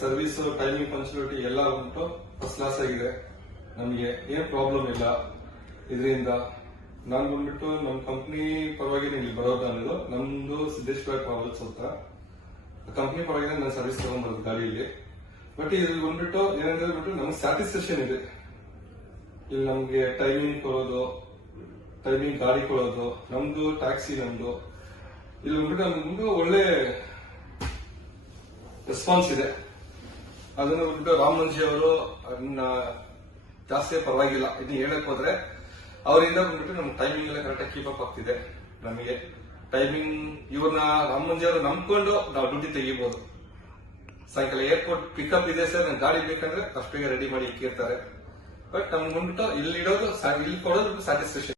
Service timing ಪಂಕ್ಚುಲಿಟಿ ಎಲ್ಲ ಉಂಟು first class ಆಗಿದೆ. ನಮಗೆ ಏನ್ ಪ್ರಾಬ್ಲಮ್ ಇಲ್ಲ ಇದರಿಂದ. ನಾನು ಬಂದ್ಬಿಟ್ಟು ನಮ್ಮ ಕಂಪ್ನಿ ಪರವಾಗಿ ಇಲ್ಲಿ ಬರೋದು ಅನ್ನೋದು ನಮ್ದು ಸಿದ್ದೇಶ್ವರ ಟ್ರಾವೆಲ್ಸ್ ಅಂತ ಕಂಪ್ನಿ ಪರವಾಗಿ ನಾನು ಸರ್ವಿಸ್ ತಗೊಂಡ್ಬರೋದು ಗಾಡಿಯಲ್ಲಿ. ಬಟ್ ಇಲ್ಲಿ ಬಂದ್ಬಿಟ್ಟು ಏನಂದ್ರೆ ನಮ್ಗೆ ಸ್ಯಾಟಿಸ್ಫ್ಯಾಕ್ಷನ್ ಇದೆ. ಇಲ್ಲಿ ನಮ್ಗೆ ಟೈಮಿಂಗ್ ಕೊಡೋದು, ಟೈಮಿಂಗ್ ಗಾಡಿ ಕೊಡೋದು, ನಮ್ದು ಟ್ಯಾಕ್ಸಿ ನಮ್ದು. ಇಲ್ಲಿ ಬಂದ್ಬಿಟ್ಟು ನಮ್ದು ಒಳ್ಳೆ ರೆಸ್ಪಾನ್ಸ್ ಇದೆ. ಅದನ್ನ ಬಂದ್ಬಿಟ್ಟು ರಾಮ್ ಮಂಜಿ ಅವರು ಅದನ್ನ ಜಾಸ್ತಿ ಪರವಾಗಿಲ್ಲ. ಇದನ್ನ ಹೇಳಕ್ ಹೋದ್ರೆ ಅವರಿಂದ ಬಂದ್ಬಿಟ್ಟು ನಮ್ಗೆ ಟೈಮಿಂಗ್ ಎಲ್ಲ ಕರೆಕ್ಟಾಗಿ ಕೀಪ್ ಅಪ್ ಆಗ್ತಿದೆ. ನಮಗೆ ಟೈಮಿಂಗ್ ಇವ್ರನ್ನ ರಾಮ್ ಮಂಜಿ ಅವರು ನಂಬ್ಕೊಂಡು ನಾವು ಡ್ಯೂಟಿ ತೆಗಿಬಹುದು. ಸಾಯಂಕಾಲ ಏರ್ಪೋರ್ಟ್ ಪಿಕಪ್ ಇದೆ ಸರ್, ನನ್ ಗಾಡಿ ಬೇಕಂದ್ರೆ ಅಷ್ಟು ಬೇಗ ರೆಡಿ ಮಾಡಿ ಇಕ್ಕಿರ್ತಾರೆ. ಬಟ್ ನಮ್ಗೆ ಬಂದ್ಬಿಟ್ಟು ಇಲ್ಲಿ ಇಡೋದು, ಇಲ್ಲಿ ಕೊಡೋದು ಸ್ಯಾಟಿಸ್ಫ್ಯಾಕ್ಷನ್.